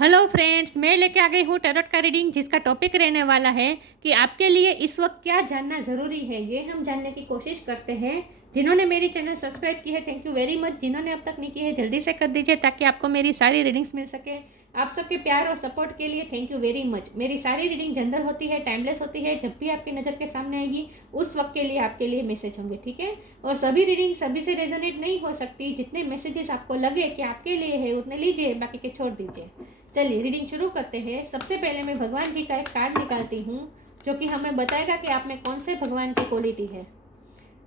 Hello friends, मैं लेके आ गई हूँ टैरोट का रीडिंग जिसका टॉपिक रहने वाला है कि आपके लिए इस वक्त क्या जानना ज़रूरी है। ये हम जानने की कोशिश करते हैं। जिन्होंने मेरी चैनल सब्सक्राइब की है थैंक यू वेरी मच। जिन्होंने अब तक नहीं की है जल्दी से कर दीजिए ताकि आपको मेरी सारी रीडिंग्स मिल सके। आप सबके प्यार और सपोर्ट के लिए थैंक यू वेरी मच। मेरी सारी रीडिंग जनरल होती है, टाइमलेस होती है। जब भी आपकी नज़र के सामने आएगी उस वक्त के लिए आपके लिए मैसेज होंगे, ठीक है। और सभी रीडिंग सभी से रेजोनेट नहीं हो सकती। जितने मैसेजेस आपको लगे कि आपके लिए है उतने लीजिए, बाकी के छोड़ दीजिए। चलिए रीडिंग शुरू करते हैं। सबसे पहले मैं भगवान जी का एक कार्ड निकालती हूँ जो कि हमें बताएगा कि आप में कौन से भगवान की क्वालिटी है।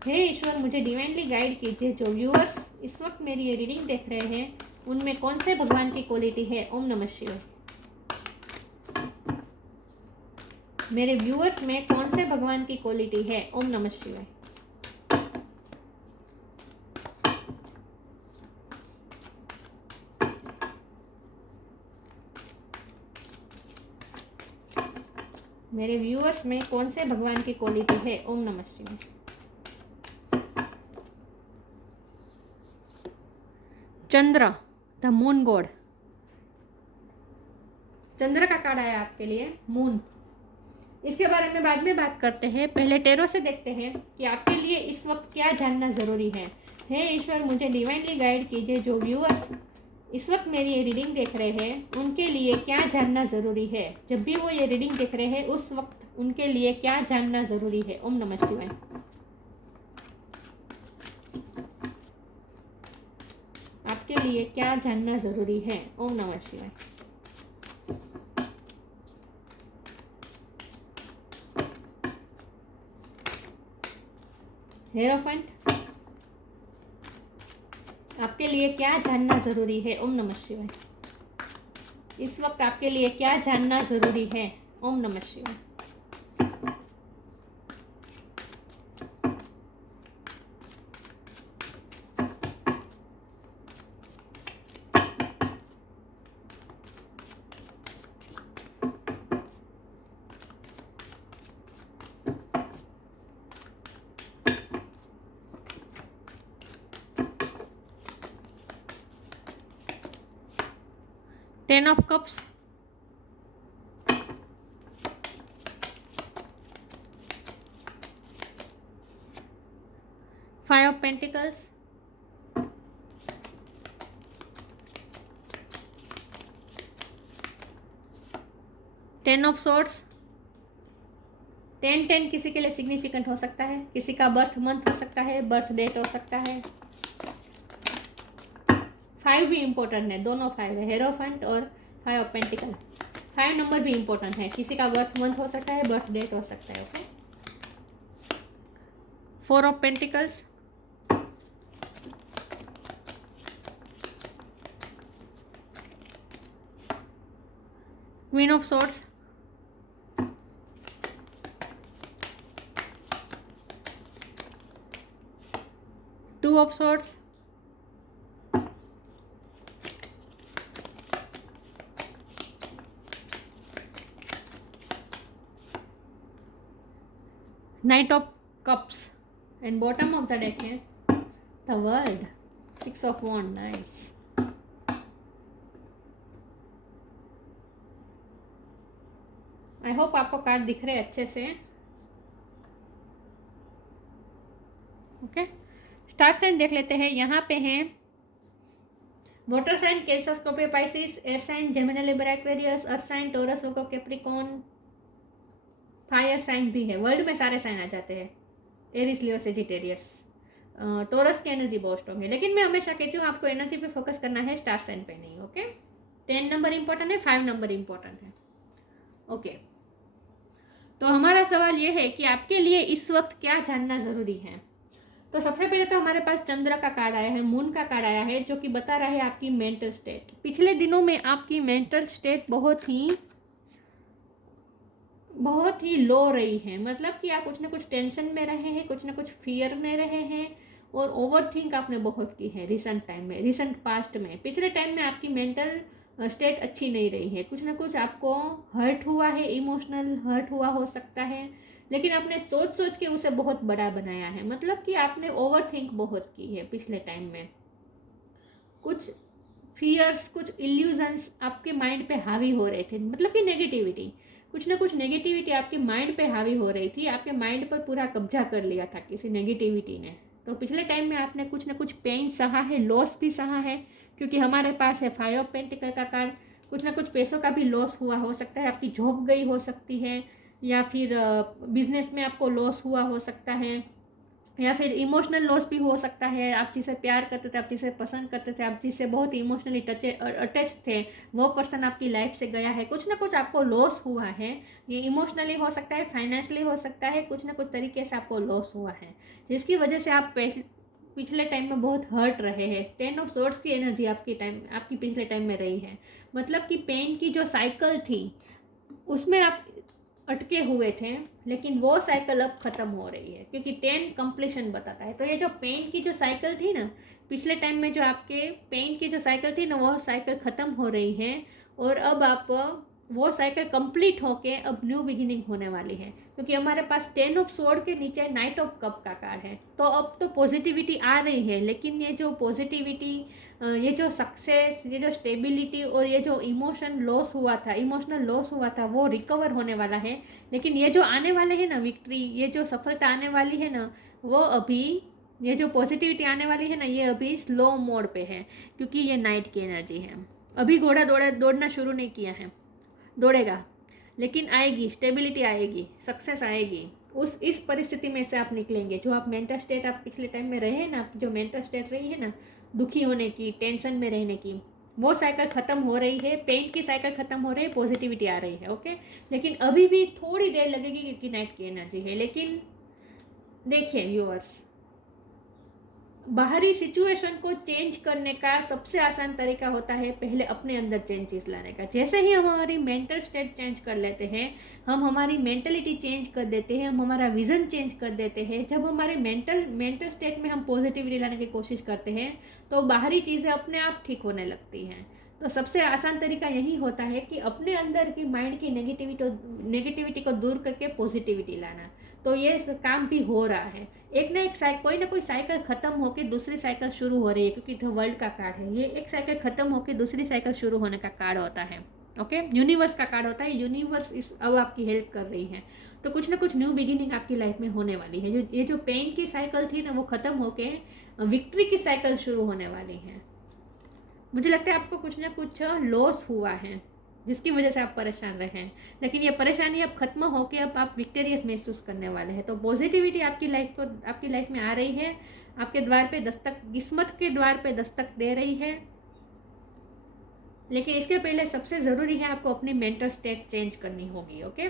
हे ईश्वर, मुझे डिवाइनली गाइड कीजिए। जो व्यूअर्स इस वक्त मेरी ये रीडिंग देख रहे हैं उनमें कौन से भगवान की क्वालिटी है। ओम नमः शिवाय। मेरे व्यूअर्स में कौन से भगवान की क्वालिटी है। ओम नमः शिवाय। मेरे व्यूअर्स में कौन से भगवान की क्वालिटी है। ओम नमः शिवाय। चंद्र, द मून गॉड। चंद्र का कार्ड आया आपके लिए, मून। इसके बारे में बाद में बात करते हैं। पहले टेरो से देखते हैं कि आपके लिए इस वक्त क्या जानना ज़रूरी है। हे ईश्वर, मुझे डिवाइनली गाइड कीजिए। जो व्यूअर्स इस वक्त मेरी ये रीडिंग देख रहे हैं उनके लिए क्या जानना ज़रूरी है। जब भी वो ये रीडिंग देख रहे हैं उस वक्त उनके लिए क्या जानना ज़रूरी है। ओम नमः शिवाय। आपके लिए क्या जानना ज़रूरी है। ओम नमः शिवाय। हेरोफेंट, आपके लिए क्या जानना ज़रूरी है। ओम नमः शिवाय। इस वक्त आपके लिए क्या जानना ज़रूरी है। ओम नमः शिवाय। Ten of cups, five of pentacles, ten of swords. 10 किसी के लिए सिग्निफिकेंट हो सकता है, किसी का बर्थ मंथ हो सकता है, बर्थ डेट हो सकता है। 5 भी इम्पोर्टेंट है, दोनों 5 है, हेरोफेंट और 5 ऑफ पेंटिकल। 5 नंबर भी इम्पोर्टेंट है, किसी का बर्थ मंथ हो सकता है, बर्थ डेट हो सकता है। Okay. 4 of pentacles, queen of swords, 2 of swords, knight of cups and bottom of the deck है the world, 6 of wand. Nice. I hope आपको कार्ड दिख रहे अच्छे से। ओके, स्टार साइन देख लेते हैं। यहाँ पे हैं water sign Cancer, Scorpio, Pisces, air sign Gemini, Libra, Aquarius, earth sign Taurus, Virgo, Capricorn, fire sign भी है। वर्ल्ड में सारे साइन आ जाते हैं, एरिस, लियो, सेजिटेरियस। टॉरस की एनर्जी बहुत स्ट्रॉन्ग है, लेकिन मैं हमेशा कहती हूँ आपको एनर्जी पे फोकस करना है, स्टार साइन पे नहीं। ओके। 10 नंबर इंपॉर्टेंट है, 5 नंबर इंपॉर्टेंट है। ओके, तो हमारा सवाल ये है कि आपके लिए इस वक्त क्या जानना ज़रूरी है। तो सबसे पहले तो हमारे पास चंद्र का कार्ड आया है, मून का कार्ड आया है, जो कि बता रहा है आपकी मेंटल स्टेट। पिछले दिनों में आपकी मेंटल स्टेट बहुत ही लो रही है। मतलब कि आप कुछ ना कुछ टेंशन में रहे हैं, कुछ ना कुछ फियर में रहे हैं, और ओवर थिंक आपने बहुत की है रिसेंट टाइम में, रिसेंट पास्ट में। पिछले टाइम में आपकी मेंटल स्टेट अच्छी नहीं रही है। कुछ ना कुछ आपको हर्ट हुआ है, इमोशनल हर्ट हुआ हो सकता है, लेकिन आपने सोच सोच के उसे बहुत बड़ा बनाया है। मतलब कि आपने ओवर थिंक बहुत की है पिछले टाइम में। कुछ फियर्स, कुछ इल्यूजन्स आपके माइंड पे हावी हो रहे थे, मतलब कि नेगेटिविटी, कुछ ना कुछ नेगेटिविटी आपके माइंड पे हावी हो रही थी, आपके माइंड पर पूरा कब्जा कर लिया था किसी नेगेटिविटी ने। तो पिछले टाइम में आपने कुछ ना कुछ पेन सहा है, लॉस भी सहा है, क्योंकि हमारे पास है 5 ऑफ पेंटिकल का कार्ड। कुछ ना कुछ पैसों का भी लॉस हुआ हो सकता है, आपकी जॉब गई हो सकती है, या फिर बिजनेस में आपको लॉस हुआ हो सकता है, या फिर इमोशनल लॉस भी हो सकता है। आप जिसे प्यार करते थे, आप जिसे पसंद करते थे, आप जिससे बहुत इमोशनली अटैच थे, वो पर्सन आपकी लाइफ से गया है। कुछ ना कुछ आपको लॉस हुआ है, ये इमोशनली हो सकता है, फाइनेंशियली हो सकता है, कुछ ना कुछ तरीके से आपको लॉस हुआ है, जिसकी वजह से आप पिछले टाइम में बहुत हर्ट रहे हैं। 10 ऑफ सोर्ड्स की एनर्जी आपकी पिछले टाइम में रही है, मतलब कि पेन की जो साइकिल थी उसमें आप अटके हुए थे, लेकिन वो साइकिल अब ख़त्म हो रही है, क्योंकि 10 कंप्लीशन बताता है। तो ये जो पेन की जो साइकिल थी ना, पिछले टाइम में जो आपके पेन की जो साइकिल थी ना, वो साइकिल ख़त्म हो रही है, और अब आप वो साइकिल कंप्लीट होके अब न्यू बिगिनिंग होने वाली है, क्योंकि हमारे पास 10 ऑफ सोर्ड के नीचे नाइट ऑफ कप का कार्ड है। तो अब तो पॉजिटिविटी आ रही है, लेकिन ये जो पॉजिटिविटी, ये जो सक्सेस, ये जो स्टेबिलिटी और ये जो इमोशनल लॉस हुआ था वो रिकवर होने वाला है। लेकिन ये जो आने वाले हैं ना विक्ट्री, ये जो सफलता आने वाली है ना, वो अभी, ये जो पॉजिटिविटी आने वाली है ना, ये अभी स्लो मोड पे है, क्योंकि ये नाइट की एनर्जी है। अभी घोड़ा दौड़ना शुरू नहीं किया है, दौड़ेगा, लेकिन आएगी, स्टेबिलिटी आएगी, सक्सेस आएगी। इस परिस्थिति में से आप निकलेंगे। जो आप मेंटल स्टेट आप पिछले टाइम में रहे हैं ना, आपकी जो मेंटल स्टेट रही है ना, दुखी होने की, टेंशन में रहने की, वो साइकिल ख़त्म हो रही है, पेन की साइकिल ख़त्म हो रही है, पॉजिटिविटी आ रही है। ओके, लेकिन अभी भी थोड़ी देर लगेगी, क्योंकि नाइट की एनर्जी है। लेकिन देखिए व्यूअर्स, बाहरी सिचुएशन को चेंज करने का सबसे आसान तरीका होता है पहले अपने अंदर चेंजेस लाने का। जैसे ही हम हमारी मेंटल स्टेट चेंज कर लेते हैं, हम हमारी मेंटलिटी चेंज कर देते हैं, हम हमारा विज़न चेंज कर देते हैं, जब हमारे मेंटल स्टेट में हम पॉजिटिविटी लाने की कोशिश करते हैं, तो बाहरी चीज़ें अपने आप ठीक होने लगती हैं। तो सबसे आसान तरीका यही होता है कि अपने अंदर की माइंड की नेगेटिविटी को दूर करके पॉजिटिविटी लाना। तो ये काम भी हो रहा है। एक ना एक कोई ना कोई साइकिल खत्म होकर दूसरी साइकिल शुरू हो रही है, क्योंकि द वर्ल्ड का कार्ड है ये। एक साइकिल खत्म होकर दूसरी साइकिल शुरू होने का कार्ड होता है। ओके, यूनिवर्स का कार्ड होता है। यूनिवर्स अब आपकी हेल्प कर रही है, तो कुछ ना कुछ न्यू बिगिनिंग आपकी लाइफ में होने वाली है। ये जो पेन की साइकिल थी ना, वो खत्म होके विक्ट्री की साइकिल शुरू होने वाली है। मुझे लगता है आपको कुछ ना कुछ लॉस हुआ है, जिसकी वजह से आप परेशान रहे हैं, लेकिन ये परेशानी अब खत्म होकर अब आप विक्टोरियस महसूस करने वाले हैं। तो पॉजिटिविटी आपकी लाइफ में आ रही है, आपके द्वार पे दस्तक, किस्मत के द्वार पे दस्तक दे रही है। लेकिन इसके पहले सबसे ज़रूरी है आपको अपनी मेंटल स्टेट चेंज करनी होगी। ओके,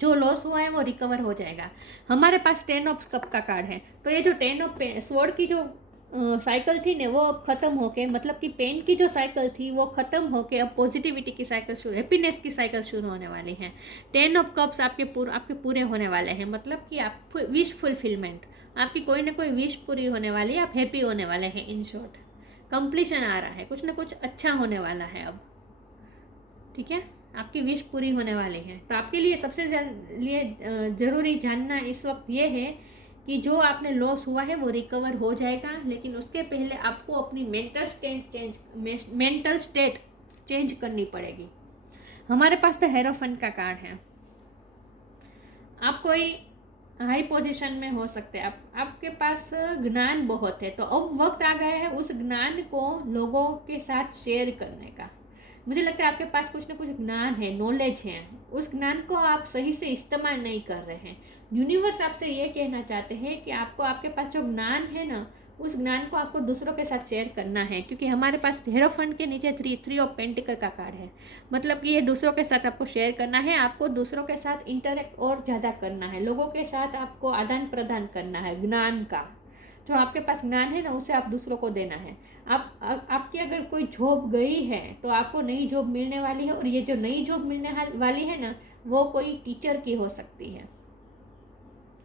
जो लॉस हुआ है वो रिकवर हो जाएगा। हमारे पास 10 ऑफ कप का कार्ड है, तो ये जो 10 ऑफ स्वॉर्ड की जो साइकिल थी ना, वो अब ख़त्म होके, मतलब कि पेन की जो साइकिल थी वो ख़त्म होके अब पॉजिटिविटी की साइकिल शुरू, हैप्पीनेस की साइकिल शुरू होने वाली है। 10 ऑफ कप्स आपके पूरे होने वाले हैं, मतलब कि आप विश फुलफिलमेंट, आपकी कोई ना कोई विश पूरी होने वाली है, आप हैप्पी होने वाले हैं। इन शॉर्ट, कंप्लीशन आ रहा है, कुछ ना कुछ अच्छा होने वाला है अब। ठीक है, आपकी विश पूरी होने वाली है। तो आपके लिए सबसे ज़रूरी जानना इस वक्त ये है कि जो आपने लॉस हुआ है वो रिकवर हो जाएगा, लेकिन उसके पहले आपको अपनी मेंटल स्टेट चेंज करनी पड़ेगी। हमारे पास तो हेरोफेंट का कार्ड है। आप कोई हाई पोजीशन में हो सकते हैं, आपके पास ज्ञान बहुत है, तो अब वक्त आ गया है उस ज्ञान को लोगों के साथ शेयर करने का। मुझे लगता है आपके पास कुछ ना कुछ ज्ञान है, नॉलेज है, उस ज्ञान को आप सही से इस्तेमाल नहीं कर रहे हैं। यूनिवर्स आपसे ये कहना चाहते हैं कि आपको, आपके पास जो ज्ञान है ना, उस ज्ञान को आपको दूसरों के साथ शेयर करना है, क्योंकि हमारे पास हेरोफेंट के नीचे 3 ऑफ पेंटिकल का कार्ड है। मतलब कि ये दूसरों के साथ आपको शेयर करना है, आपको दूसरों के साथ इंटरेक्ट और ज़्यादा करना है, लोगों के साथ आपको आदान प्रदान करना है ज्ञान का। जो आपके पास ज्ञान है ना, उसे आप दूसरों को देना है। आपकी अगर कोई जॉब गई है तो आपको नई जॉब मिलने वाली है, और ये जो नई जॉब मिलने वाली है ना, वो कोई टीचर की हो सकती है,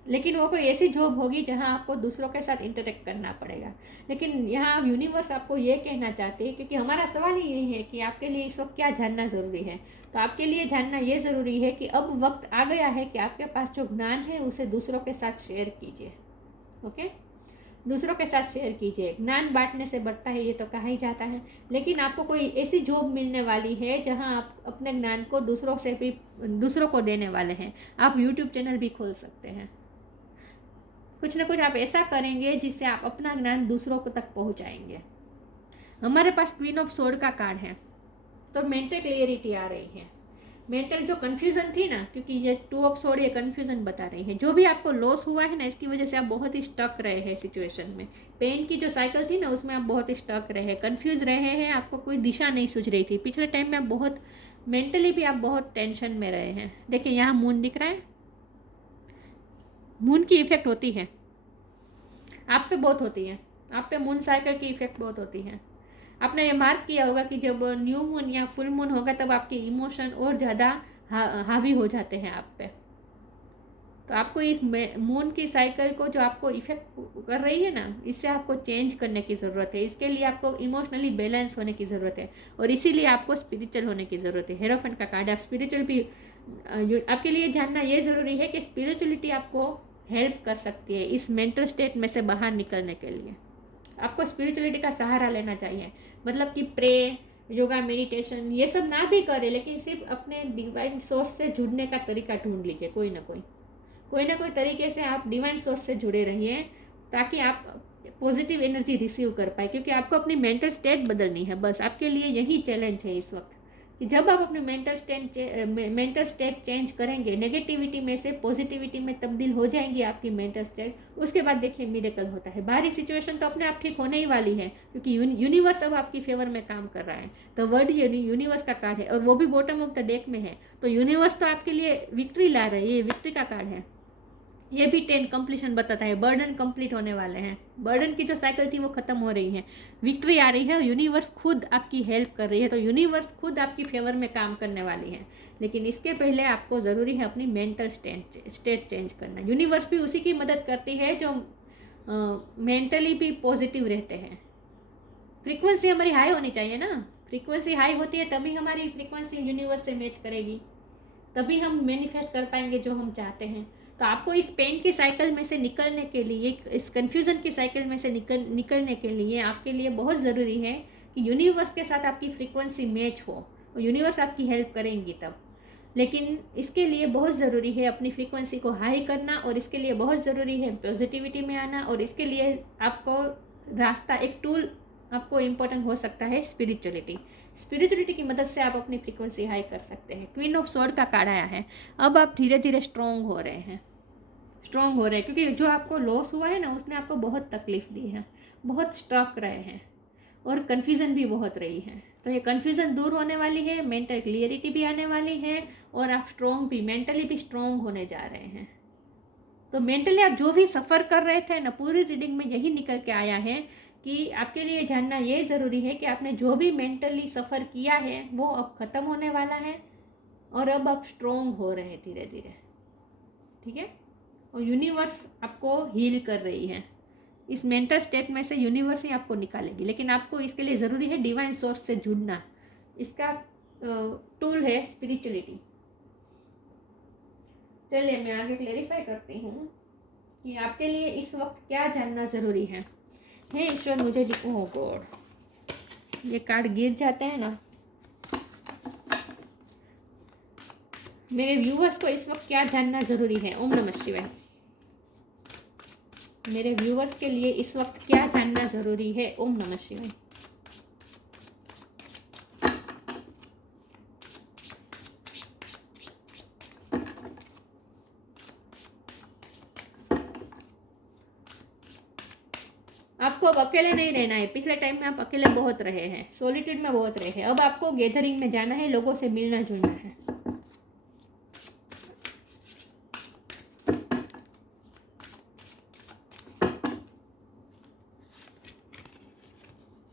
लेकिन वो कोई ऐसी जॉब होगी जहां आपको दूसरों के साथ इंटरेक्ट करना पड़ेगा। लेकिन यहाँ यूनिवर्स आपको ये कहना चाहते हैं, क्योंकि हमारा सवाल ही यही है कि आपके लिए इस वक्त क्या जानना ज़रूरी है। तो आपके लिए जानना ये ज़रूरी है कि अब वक्त आ गया है कि आपके पास जो ज्ञान है उसे दूसरों के साथ शेयर कीजिए। ओके, दूसरों के साथ शेयर कीजिए। ज्ञान बांटने से बढ़ता है, ये तो कहा ही जाता है। लेकिन आपको कोई ऐसी जॉब मिलने वाली है जहां आप अपने ज्ञान को दूसरों को देने वाले हैं। आप यूट्यूब चैनल भी खोल सकते हैं। कुछ ना कुछ आप ऐसा करेंगे जिससे आप अपना ज्ञान दूसरों को तक पहुंचाएंगे। हमारे पास क्वीन ऑफ सोर्ड का कार्ड है, तो मेंटल क्लियरिटी आ रही है। मेंटल जो कन्फ्यूजन थी ना, क्योंकि ये 2 ऑफ सोर्ड ये कन्फ्यूजन बता रही है। जो भी आपको लॉस हुआ है ना, इसकी वजह से आप बहुत ही स्टक रहे हैं सिचुएशन में। पेन की जो साइकिल थी ना, उसमें आप बहुत ही स्टक रहे, कन्फ्यूज रहे हैं, आपको कोई दिशा नहीं सूझ रही थी। पिछले टाइम में आप बहुत मेंटली भी आप बहुत टेंशन में रहे हैं। देखिए यहाँ मून दिख रहा है, मून की इफेक्ट होती है आप पे, बहुत होती है आप पे। मून साइकिल की इफेक्ट बहुत होती है। आपने ये मार्क किया होगा कि जब न्यू मून या फुल मून होगा तब आपके इमोशन और ज़्यादा हावी हो जाते हैं आप पे। तो आपको इस मून की साइकिल को जो आपको इफेक्ट कर रही है ना, इससे आपको चेंज करने की ज़रूरत है। इसके लिए आपको इमोशनली बैलेंस होने की ज़रूरत है, और इसीलिए आपको स्पिरिचुअल होने की ज़रूरत है। हेरोफेंट का कार्ड, आप स्पिरिचुअल भी आपके लिए जानना ये ज़रूरी है कि स्पिरिचुअलिटी आपको हेल्प कर सकती है इस मेंटल स्टेट में से बाहर निकलने के लिए। आपको स्पिरिचुअलिटी का सहारा लेना चाहिए। मतलब कि प्रे, योगा, मेडिटेशन ये सब ना भी करें, लेकिन सिर्फ अपने डिवाइन सोर्स से जुड़ने का तरीका ढूंढ लीजिए। कोई ना कोई तरीके से आप डिवाइन सोर्स से जुड़े रहिए, ताकि आप पॉजिटिव एनर्जी रिसीव कर पाए। क्योंकि आपको अपनी मेंटल स्टेट बदलनी है, बस आपके लिए यही चैलेंज है इस वक्त, कि जब आप अपने मेंटल स्टेट चेंज करेंगे, नेगेटिविटी में से पॉजिटिविटी में तब्दील हो जाएंगी आपकी मेंटल स्टेट, उसके बाद देखिए मिरेकल होता है। बाहरी सिचुएशन तो अपने आप ठीक होने ही वाली है, क्योंकि यूनिवर्स अब आपकी फेवर में काम कर रहा है। तो वर्ड यूनिवर्स का कार्ड है, और वो भी बॉटम ऑफ द डेक में है। तो यूनिवर्स तो आपके लिए विक्ट्री ला रही है, ये विक्ट्री का कार्ड है। ये भी 10 कंप्लीशन बताता है, बर्डन कंप्लीट होने वाले हैं। बर्डन की जो साइकिल थी वो खत्म हो रही है, विक्ट्री आ रही है, यूनिवर्स खुद आपकी हेल्प कर रही है। तो यूनिवर्स खुद आपकी फेवर में काम करने वाली है। लेकिन इसके पहले आपको ज़रूरी है अपनी मेंटल स्टेट चेंज करना। यूनिवर्स भी उसी की मदद करती है जो मेंटली भी पॉजिटिव रहते हैं। फ्रीक्वेंसी हमारी हाई होनी चाहिए ना, फ्रीक्वेंसी हाई होती है तभी हमारी फ्रीक्वेंसी यूनिवर्स से मैच करेगी, तभी हम मैनिफेस्ट कर पाएंगे जो हम चाहते हैं। तो आपको इस पेन की साइकिल में से निकलने के लिए, इस कन्फ्यूज़न की साइकिल में से निकलने के लिए आपके लिए बहुत ज़रूरी है कि यूनिवर्स के साथ आपकी फ्रीक्वेंसी मैच हो, और यूनिवर्स आपकी हेल्प करेंगी तब। लेकिन इसके लिए बहुत ज़रूरी है अपनी फ्रीक्वेंसी को हाई करना, और इसके लिए बहुत ज़रूरी है पॉजिटिविटी में आना। और इसके लिए आपको रास्ता, एक टूल आपको इम्पोर्टेंट हो सकता है स्पिरिचुअलिटी की मदद से आप अपनी फ्रीक्वेंसी हाई कर सकते हैं। क्वीन ऑफ स्वॉर्ड का कार्ड आया है। अब आप धीरे धीरे स्ट्रॉन्ग हो रहे हैं, क्योंकि जो आपको लॉस हुआ है ना, उसने आपको बहुत तकलीफ दी है, बहुत स्ट्रक रहे हैं, और कन्फ्यूज़न भी बहुत रही है। तो ये कन्फ्यूज़न दूर होने वाली है, मेंटल क्लियरिटी भी आने वाली है, और आप मेंटली भी स्ट्रॉन्ग होने जा रहे हैं। तो मेंटली आप जो भी सफ़र कर रहे थे ना, पूरी रीडिंग में यही निकल के आया है कि आपके लिए जानना ये ज़रूरी है कि आपने जो भी मेंटली सफ़र किया है वो अब ख़त्म होने वाला है, और अब आप स्ट्रॉन्ग हो रहे हैं धीरे धीरे। ठीक है, और यूनिवर्स आपको हील कर रही है। इस मेंटल स्टेट में से यूनिवर्स ही आपको निकालेगी, लेकिन आपको इसके लिए ज़रूरी है डिवाइन सोर्स से जुड़ना। इसका टूल है स्पिरिचुअलिटी। चलिए मैं आगे क्लेरिफाई करती हूँ कि आपके लिए इस वक्त क्या जानना ज़रूरी है। हे ईश्वर मुझे ओह गॉड, ये कार्ड गिर जाते हैं ना। मेरे व्यूवर्स को इस वक्त क्या जानना ज़रूरी है। ओम नमः शिवाय। मेरे व्यूवर्स के लिए इस वक्त क्या जानना ज़रूरी है। ओम नमः शिवाय। आपको अब अकेले नहीं रहना है। पिछले टाइम में आप अकेले बहुत रहे हैं, सॉलिट्यूड में बहुत रहे हैं। अब आपको गैदरिंग में जाना है, लोगों से मिलना जुलना है।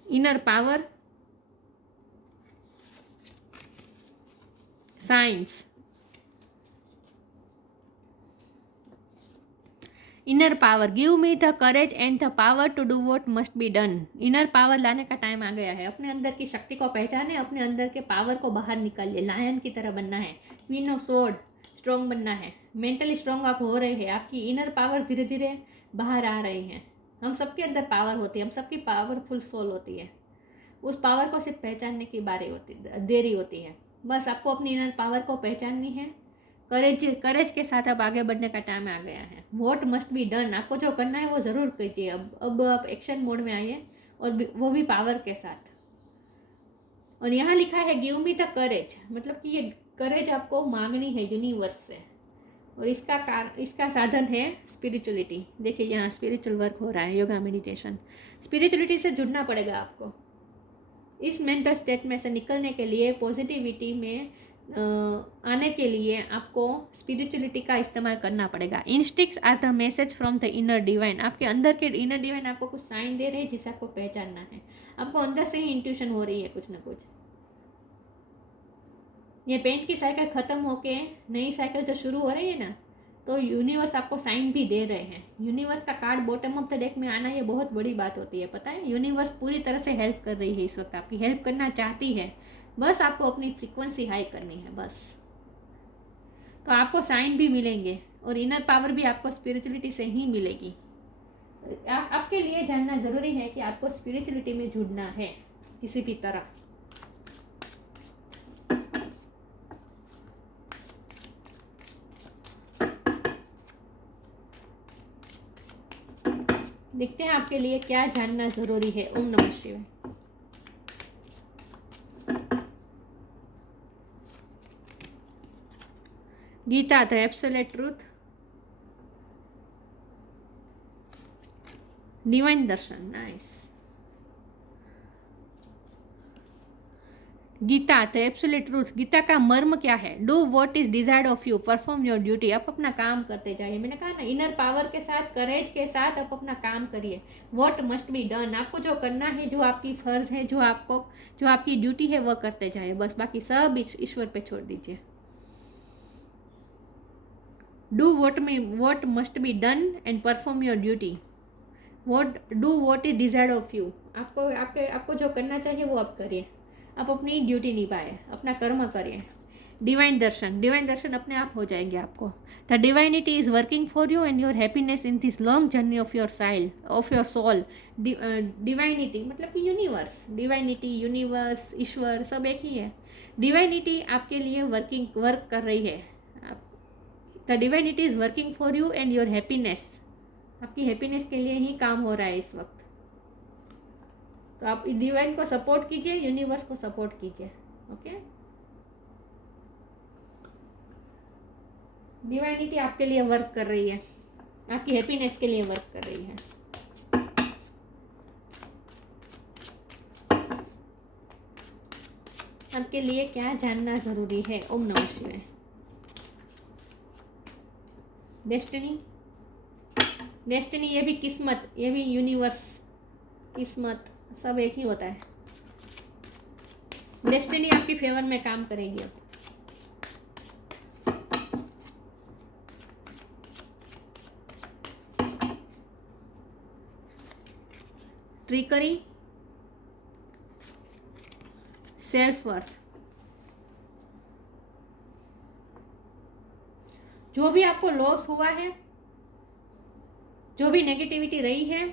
Inner power, science, inner power, give me the courage and the power to do what must be done. Inner power लाने का टाइम आ गया है। अपने अंदर की शक्ति को पहचाने, अपने अंदर के पावर को बाहर निकालिए। लायन की तरह बनना है, क्वीन ऑफ स्वॉर्ड, स्ट्रॉन्ग बनना है। मेंटली स्ट्रॉन्ग आप हो रहे हैं, आपकी इनर पावर धीरे धीरे बाहर आ रही है। हम सबके अंदर पावर होती है, हम सबकी पावरफुल सोल होती है। उस पावर को सिर्फ पहचानने की देरी होती है। बस आपको अपनी इनर पावर को पहचाननी है। करेज के साथ अब आगे बढ़ने का टाइम आ गया है। वॉट मस्ट बी डन, आपको जो करना है वो ज़रूर कीजिए। अब आप एक्शन मोड में आइए, और वो भी पावर के साथ। और यहाँ लिखा है गिव मी द करेज, मतलब कि ये करेज आपको मांगनी है यूनिवर्स से। और इसका साधन है स्पिरिचुअलिटी। देखिए यहाँ स्पिरिचुअल वर्क हो रहा है, योगा मेडिटेशन। स्पिरिचुअलिटी से जुड़ना पड़ेगा आपको। इस मेंटल स्टेट में से निकलने के लिए, पॉजिटिविटी में आने के लिए आपको स्पिरिचुअलिटी का इस्तेमाल करना पड़ेगा। Instincts are the message from the inner divine. आपके अंदर के इनर डिवाइन आपको कुछ साइन दे रहे हैं जिसे आपको पहचानना है। आपको अंदर से ही इंट्यूशन हो रही है कुछ ना कुछ। ये पेंट की साइकिल ख़त्म होके नई साइकिल जो शुरू हो रही है ना, तो यूनिवर्स आपको साइन भी दे रहे हैं। यूनिवर्स का card bottom of the deck में आना ये बहुत बड़ी बात होती है, पता है। यूनिवर्स पूरी तरह से हेल्प कर रही है इस वक्त, आपकी हेल्प करना चाहती है। बस आपको अपनी फ्रीक्वेंसी हाई करनी है बस। तो आपको साइन भी मिलेंगे, और इनर पावर भी आपको स्पिरिचुअलिटी से ही मिलेगी। आपके लिए जानना ज़रूरी है कि आपको स्पिरिचुअलिटी में जुड़ना है किसी भी तरह। देखते हैं आपके लिए क्या जानना ज़रूरी है। ओम नमः शिवाय। Gita the absolute truth, divine दर्शन, nice. Gita the absolute truth, Gita का मर्म क्या है? Do what is desired of you, perform your duty. आप अपना काम करते जाइए। मैंने कहा ना, इनर पावर के साथ, करेज के साथ आप अपना काम करिए। व्हाट मस्ट बी डन, आपको जो करना है, जो आपकी फर्ज है, जो आपकी ड्यूटी है, वह करते जाइए बस। बाकी सब ईश्वर पे छोड़ दीजिए। Do what must be done and perform your duty. Do what is desired of you. आपको जो करना चाहिए वो आप करिए। आप अपनी ड्यूटी निभाए, अपना कर्म करिए। डिवाइन दर्शन अपने आप हो जाएंगे आपको। The divinity is working for you and your happiness in this long journey of your soul. Divinity मतलब कि यूनिवर्स, ईश्वर सब एक ही है। डिवाइनिटी आपके लिए वर्क कर रही है। The divinity is working for you and your happiness, आपकी हैप्पीनेस के लिए ही काम हो रहा है इस वक्त। तो आप डिवाइन को सपोर्ट कीजिए, यूनिवर्स को सपोर्ट कीजिए। ओके, डिवाइनिटी आपके लिए वर्क कर रही है, आपकी हैप्पीनेस के लिए वर्क कर रही है। आपके लिए क्या जानना जरूरी है? ओम नमः शिवाय। डेस्टिनी ये भी किस्मत, ये भी यूनिवर्स, किस्मत सब एक ही होता है। डेस्टिनी आपकी फेवर में काम करेगी। अब ट्रिकरी, सेल्फ वर्थ, जो भी आपको लॉस हुआ है, जो भी नेगेटिविटी रही है,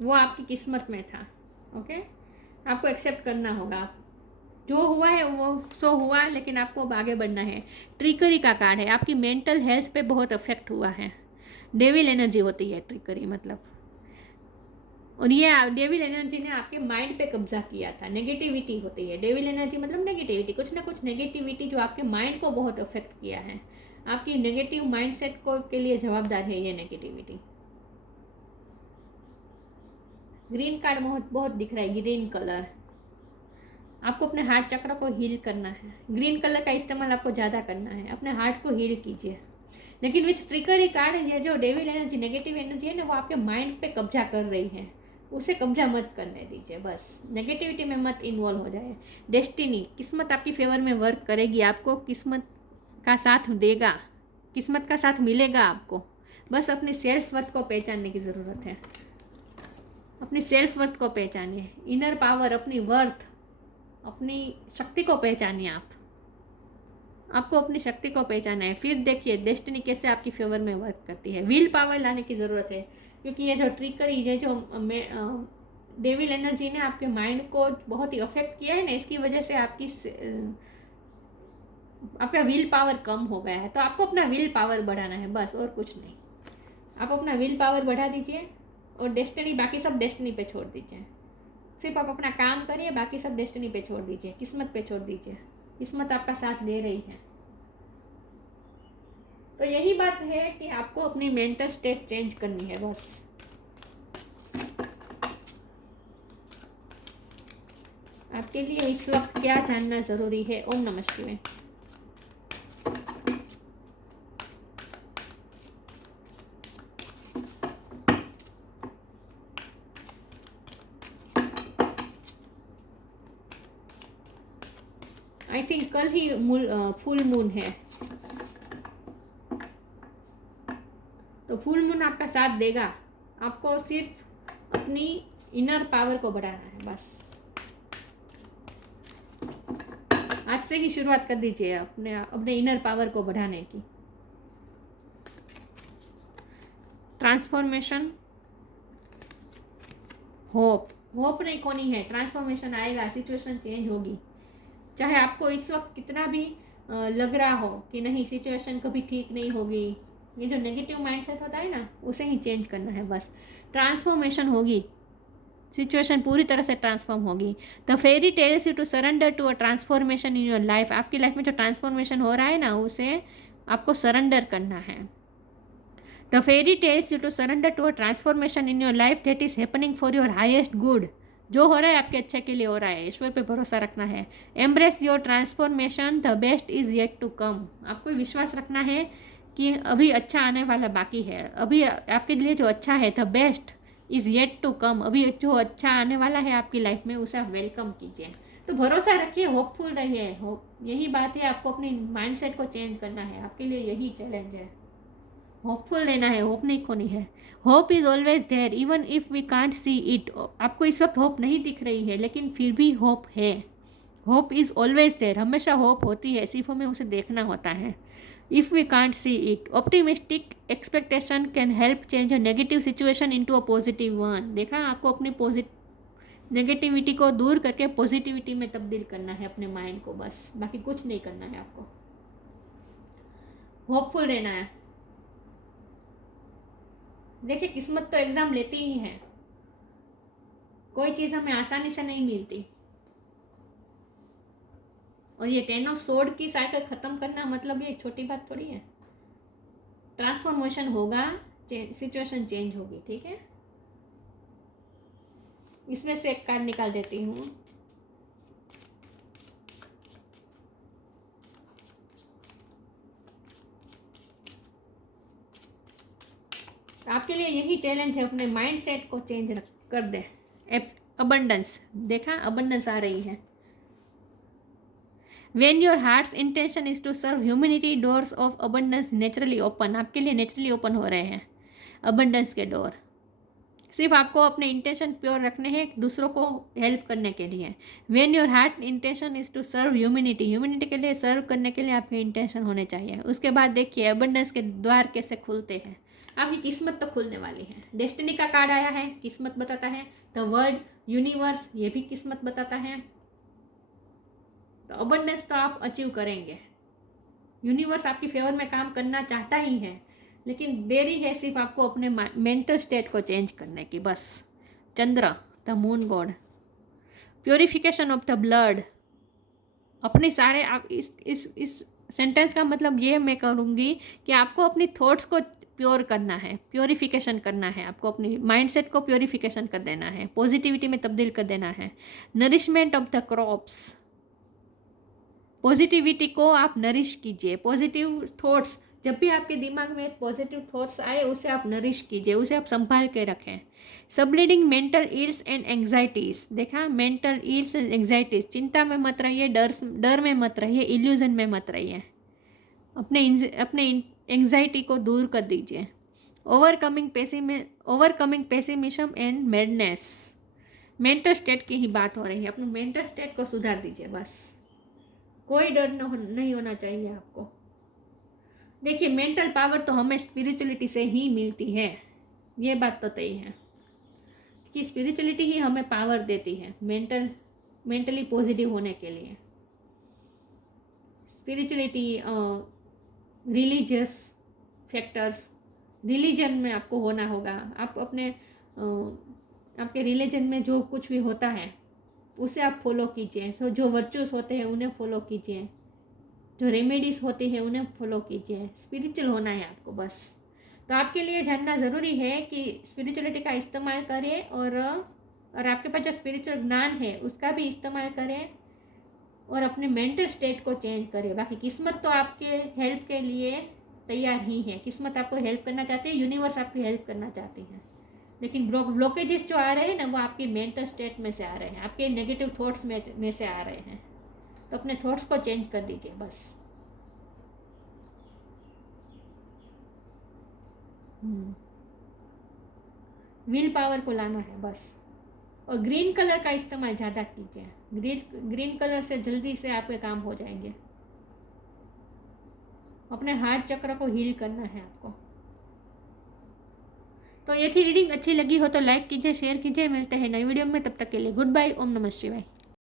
वो आपकी किस्मत में था। ओके, आपको एक्सेप्ट करना होगा। जो हुआ है वो सो हुआ, लेकिन आपको अब आगे बढ़ना है। ट्रिकरी का कार्ड है, आपकी मेंटल हेल्थ पे बहुत अफेक्ट हुआ है। डेविल एनर्जी होती है ट्रिकरी मतलब। और ये डेविल एनर्जी ने आपके माइंड पे कब्जा किया था। नेगेटिविटी होती है डेविल एनर्जी मतलब नेगेटिविटी, कुछ ना कुछ नेगेटिविटी जो आपके माइंड को बहुत अफेक्ट किया है। आपकी नेगेटिव माइंडसेट को के लिए जवाबदार है ये नेगेटिविटी। ग्रीन कार्ड बहुत दिख रहा है, ग्रीन कलर। आपको अपने हार्ट चक्र को हील करना है। ग्रीन कलर का इस्तेमाल आपको ज़्यादा करना है, अपने हार्ट को हील कीजिए। लेकिन विथ ट्रिकरी कार्ड, ये जो डेविल एनर्जी, नेगेटिव एनर्जी है ना, वो आपके माइंड पे कब्जा कर रही है। उसे कब्जा मत करने दीजिए, बस नेगेटिविटी में मत इन्वॉल्व हो जाए। डेस्टिनी, किस्मत आपकी फेवर में वर्क करेगी, आपको किस्मत का साथ देगा, किस्मत का साथ मिलेगा आपको। बस अपने सेल्फ वर्थ को पहचानने की ज़रूरत है। अपनी सेल्फ वर्थ को पहचानिए, इनर पावर, अपनी वर्थ, अपनी शक्ति को पहचानिए आप। आपको अपनी शक्ति को पहचाना है। फिर देखिए डेस्टिनी कैसे आपकी फेवर में वर्क करती है। विल पावर लाने की ज़रूरत है, क्योंकि ये जो ट्रिकरी, ये जो डेविल एनर्जी ने आपके माइंड को बहुत ही अफेक्ट किया है ना, इसकी वजह से आपका विल पावर कम हो गया है। तो आपको अपना विल पावर बढ़ाना है, बस, और कुछ नहीं। आप अपना विल पावर बढ़ा दीजिए और डेस्टिनी, बाकी सब डेस्टिनी पे छोड़ दीजिए। सिर्फ आप अपना काम करिए, बाकी सब डेस्टिनी पे छोड़ दीजिए, किस्मत पे छोड़ दीजिए। किस्मत आपका साथ दे रही है। तो यही बात है कि आपको अपनी मेंटल स्टेट चेंज करनी है, बस। आपके लिए इस वक्त क्या जानना जरूरी है? ओम नमः शिवाय। आई थिंक कल ही फुल मून है, तो फुल मून आपका साथ देगा। आपको सिर्फ अपनी इनर पावर को बढ़ाना है, बस। आज से ही शुरुआत कर दीजिए अपने इनर पावर को बढ़ाने की। ट्रांसफॉर्मेशन, होप नहीं खोनी है। ट्रांसफॉर्मेशन आएगा, सिचुएशन चेंज होगी। चाहे आपको इस वक्त कितना भी लग रहा हो कि नहीं, सिचुएशन कभी ठीक नहीं होगी, ये जो नेगेटिव माइंडसेट होता है ना, उसे ही चेंज करना है, बस। ट्रांसफॉर्मेशन होगी, सिचुएशन पूरी तरह से ट्रांसफॉर्म होगी। The fairy tells you to surrender to a transformation in your life. आपकी लाइफ में जो ट्रांसफॉर्मेशन हो रहा है ना, उसे आपको सरेंडर करना है। The fairy tells you to surrender to a transformation in your life that is happening for your highest good. जो हो रहा है आपके अच्छे के लिए हो रहा है, ईश्वर पे भरोसा रखना है। Embrace your transformation, the best is yet to come. आपको विश्वास रखना है कि अभी अच्छा आने वाला बाकी है। अभी आपके लिए जो अच्छा है, the best is yet to come. अभी जो अच्छा आने वाला है आपकी लाइफ में, उसे आप वेलकम कीजिए। तो भरोसा रखिए, होपफुल रहिए। यही बात है, आपको अपनी माइंडसेट को चेंज करना है। आपके लिए यही चैलेंज है। होपफुल रहना है, होप नहीं खोनी है। Hope is always there even if we can't see it. आपको इस वक्त होप नहीं दिख रही है, लेकिन फिर भी होप है। होप इज़ ऑलवेज देयर, हमेशा होप होती है, सिर्फ हमें उसे देखना होता है। If we can't see it, optimistic expectation can help change a negative situation into a positive one. देखा, आपको अपनी नेगेटिविटी को दूर करके पॉजिटिविटी में तब्दील करना है अपने माइंड को, बस। बाकी कुछ नहीं करना है आपको। होपफुल रहना है। देखिए, किस्मत तो एग्ज़ाम लेती ही है। कोई चीज़ हमें आसानी से नहीं मिलती। और ये 10 ऑफ सोर्ड की साइकिल ख़त्म करना, मतलब ये छोटी बात थोड़ी है। ट्रांसफॉर्मेशन होगा, सिचुएशन चेंज होगी, ठीक है। इसमें से एक कार्ड निकाल देती हूँ। आपके लिए यही चैलेंज है, अपने माइंड सेट को चेंज कर दे। अबंडेंस, देखा, अबंडेंस आ रही है। When your heart's intention is to serve humanity, doors of abundance naturally open। आपके लिए नेचुरली ओपन हो रहे हैं अबंडेंस के डोर। सिर्फ आपको अपने इंटेंशन प्योर रखने हैं, दूसरों को हेल्प करने के लिए। When your heart intention is to serve humanity, humanity के लिए सर्व करने के लिए आपके इंटेंशन होने चाहिए। उसके बाद देखिए अबंडेंस के द्वार कैसे खुलते हैं। आपकी किस्मत तो खुलने वाली है। डेस्टिनी का कार्ड आया है, किस्मत बताता है। द वर्ल्ड, यूनिवर्स, ये भी किस्मत बताता है। तो अबंडेंस तो आप अचीव करेंगे। यूनिवर्स आपकी फेवर में काम करना चाहता ही है, लेकिन देरी है सिर्फ आपको अपने मेंटल स्टेट को चेंज करने की, बस। Chandra, the moon god, purification of the blood. अपने सारे आप इस सेंटेंस का मतलब ये मैं करूँगी कि आपको अपनी थॉट्स को प्योर करना है, प्योरिफिकेशन करना है। आपको अपनी माइंडसेट को प्योरिफिकेशन कर देना है, पॉजिटिविटी में तब्दील कर देना है। Nourishment of the crops, positivity को आप नरिश कीजिए। पॉजिटिव थॉट्स, जब भी आपके दिमाग में पॉजिटिव थॉट्स आए, उसे आप नरिश कीजिए, उसे आप संभाल के रखें। सबलीडिंग मेंटल इल्स एंड एंग्जाइटीज़, देखा, मेंटल इल्स एंड एंग्जाइटीज़। चिंता में मत रहिए, डर में मत रहिए, इल्यूजन में मत रहिए। अपने एंग्जाइटी को दूर कर दीजिए। Overcoming pessimism and madness. Mental state की ही बात हो रही है, अपने मेंटल स्टेट को सुधार दीजिए, बस। कोई डर नहीं होना चाहिए आपको। देखिए, मेंटल पावर तो हमें स्पिरिचुअलिटी से ही मिलती है, ये बात तो तय है कि स्पिरिचुअलिटी ही हमें पावर देती है मेंटली पॉजिटिव होने के लिए। स्पिरिचुअलिटी, रिलीजियस फैक्टर्स, रिलीजन में आपको होना होगा। आप अपने आपके रिलीजन में जो कुछ भी होता है उसे आप फॉलो कीजिए। सो जो वर्चूस होते हैं उन्हें फॉलो कीजिए, जो रेमेडीज़ होती हैं उन्हें फॉलो कीजिए। स्पिरिचुअल होना है आपको बस। तो आपके लिए जानना ज़रूरी है कि स्पिरिचुअलिटी का इस्तेमाल करें और आपके पास जो स्पिरिचुअल ज्ञान है उसका भी इस्तेमाल करें और अपने मेंटल स्टेट को चेंज करें। बाकी किस्मत तो आपके हेल्प के लिए तैयार ही है। किस्मत आपको हेल्प करना चाहती है, यूनिवर्स आपकी हेल्प करना चाहती है। लेकिन ब्लॉकेजेस जो आ रहे हैं ना, वो आपकी मेंटल स्टेट में से आ रहे हैं, आपके नेगेटिव थॉट्स में से आ रहे हैं। तो अपने थॉट्स को चेंज कर दीजिए बस। विल पावर को लाना है बस। और ग्रीन कलर का इस्तेमाल ज़्यादा कीजिए। ग्रीन कलर से जल्दी से आपके काम हो जाएंगे। अपने हार्ट चक्र को हील करना है आपको। तो ये थी रीडिंग। अच्छी लगी हो तो लाइक कीजिए, शेयर कीजिए। मिलते हैं नई वीडियो में, तब तक के लिए गुड बाय। ओम नमः शिवाय।